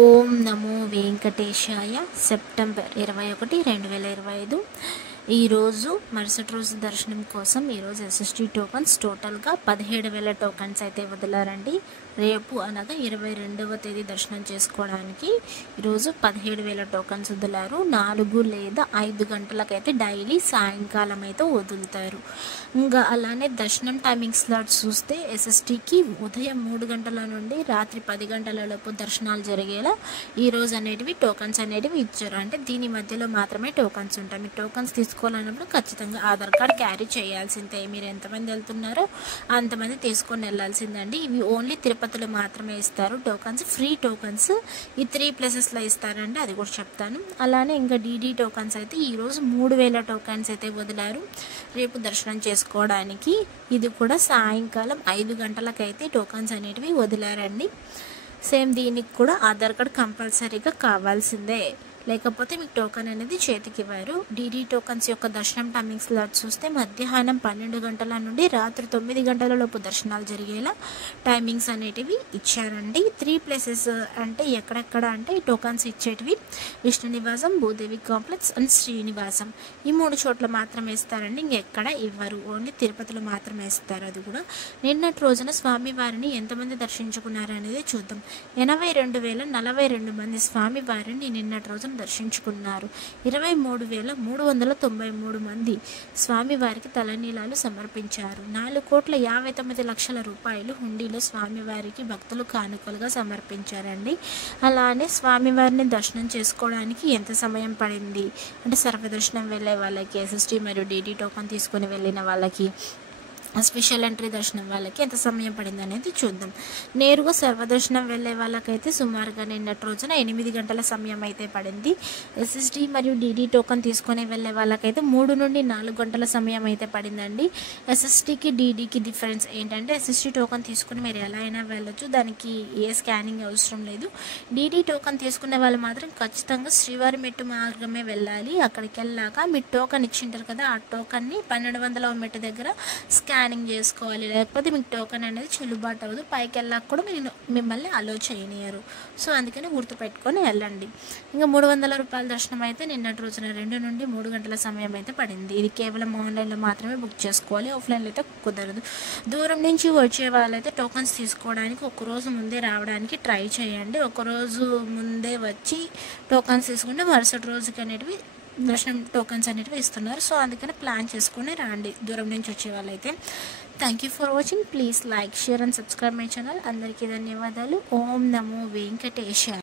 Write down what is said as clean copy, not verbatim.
ఓం నమో వెంకటేశాయ. September 21, 2025. ఈరోజు మరుసటి రోజు దర్శనం కోసం ఈరోజు ఎస్ఎస్టీ టోకన్స్ టోటల్గా 17,000 టోకన్స్ అయితే వదిలారండి. రేపు అనగా 22వ తేదీ దర్శనం చేసుకోవడానికి ఈరోజు 17,000 టోకన్స్ వదిలారు. 4 లేదా 5 గంటలకైతే డైలీ సాయంకాలం అయితే వదులుతారు. ఇంకా అలానే దర్శనం టైమింగ్ స్లాట్స్ చూస్తే ఎస్ఎస్టీకి ఉదయం 3 గంటల నుండి రాత్రి 10 గంటల లోపు దర్శనాలు జరిగేలా ఈరోజు అనేటివి టోకన్స్ అనేటివి ఇచ్చారు. అంటే దీని మధ్యలో మాత్రమే టోకన్స్ ఉంటాయి. మీరు టోకన్స్ తీసుకోవాలన్నప్పుడు ఖచ్చితంగా ఆధార్ కార్డ్ క్యారీ చేయాల్సిందే. మీరు ఎంతమంది వెళ్తున్నారో అంతమంది తీసుకొని వెళ్ళాల్సిందండి. ఇవి ఓన్లీ తిరుపతిలో మాత్రమే ఇస్తారు టోకన్స్. ఫ్రీ టోకన్స్ ఈ 3 ప్లేసెస్లో ఇస్తారండి, అది కూడా చెప్తాను. అలానే ఇంకా డీడీ టోకన్స్ అయితే ఈరోజు 3,000 టోకన్స్ అయితే వదిలారు రేపు దర్శనం చేసుకోవడానికి. ఇది కూడా సాయంకాలం 5 గంటలకైతే టోకన్స్ అనేటివి వదిలారండి. సేమ్ దీనికి కూడా ఆధార్ కార్డ్ కంపల్సరీగా కావాల్సిందే, లేకపోతే మీకు టోకన్ అనేది చేతికి ఇవ్వరు. డీడీ టోకన్స్ యొక్క దర్శనం టైమింగ్ స్లాట్ చూస్తే మధ్యాహ్నం 12 గంటల నుండి రాత్రి 9 గంటల లోపు దర్శనాలు జరిగేలా టైమింగ్స్ అనేటివి ఇచ్చారండి. 3 ప్లేసెస్ అంటే ఎక్కడెక్కడ అంటే ఈ టోకన్స్ ఇచ్చేటివి విష్ణు నివాసం, భూదేవి కాంప్లెక్స్ అండ్ శ్రీనివాసం. ఈ 3 చోట్ల మాత్రమే ఇస్తారండి, ఇంకెక్కడ ఇవ్వరు. ఓన్లీ తిరుపతిలో మాత్రమే ఇస్తారు. అది కూడా నిన్నటి రోజున స్వామివారిని ఎంతమంది దర్శించుకున్నారు అనేది చూద్దాం. 82,042 మంది స్వామివారిని నిన్నటి రోజున దర్శించుకున్నారు. 23,393 మంది స్వామివారికి తలనీలాలు సమర్పించారు. 4,59,00,000 రూపాయలు హుండీలో స్వామివారికి భక్తులు కానుకలుగా సమర్పించారండి. అలానే స్వామివారిని దర్శనం చేసుకోవడానికి ఎంత సమయం పడింది అంటే సర్వదర్శనం వెళ్ళే వాళ్ళకి, ఎస్ఎస్టీ మరియు డీడీ టోకన్ తీసుకొని వెళ్ళిన వాళ్ళకి, స్పెషల్ ఎంట్రీ దర్శనం వాళ్ళకి ఎంత సమయం పడింది అనేది చూద్దాం. నేరుగా సర్వదర్శనం వెళ్ళే వాళ్ళకైతే సుమారుగా నిన్నటి రోజున 8 గంటల సమయం అయితే పడింది. ఎస్ఎస్టీ మరియు డీడీ టోకన్ తీసుకొని వెళ్ళే వాళ్ళకైతే 3 నుండి 4 గంటల సమయం అయితే పడిందండి. ఎస్ఎస్టీకి డీడీకి డిఫరెన్స్ ఏంటంటే ఎస్ఎస్టీ టోకన్ తీసుకుని మీరు ఎలా అయినా వెళ్ళొచ్చు, దానికి ఏ స్కానింగ్ అవసరం లేదు. డీడీ టోకన్ తీసుకునే వాళ్ళు మాత్రం ఖచ్చితంగా శ్రీవారి మెట్టు మార్గమే వెళ్ళాలి. అక్కడికి వెళ్ళాక మీరు టోకన్ ఇచ్చింటారు కదా, ఆ టోకన్ని 1200వ మెట్టు దగ్గర స్కానింగ్ చేసుకోవాలి, లేకపోతే మీకు టోకన్ అనేది చెల్లుబాటు అవ్వదు. పైకి వెళ్ళాక కూడా మిమ్మల్ని అలో చేయనియరు. సో అందుకని గుర్తుపెట్టుకొని వెళ్ళండి. ఇంకా 300 రూపాయల దర్శనం అయితే నిన్నటి రోజున 2 నుండి 3 గంటల సమయం అయితే పడింది. ఇది కేవలం ఆన్లైన్లో మాత్రమే బుక్ చేసుకోవాలి, ఆఫ్లైన్లో అయితే కుదరదు. దూరం నుంచి వచ్చే వాళ్ళైతే టోకన్స్ తీసుకోవడానికి ఒకరోజు ముందే రావడానికి ట్రై చేయండి. ఒకరోజు ముందే వచ్చి టోకన్స్ తీసుకుంటే మరుసటి రోజుకి అనేటివి దర్శనం టోకన్స్ అనేటివి ఇస్తున్నారు. సో అందుకని ప్లాన్ చేసుకుని రండి దూరం నుంచి వచ్చే వాళ్ళైతే. Thank you for watching. Please like, share and subscribe my channel. అందరికీ ధన్యవాదాలు. ఓం నమో వెంకటేశాయ.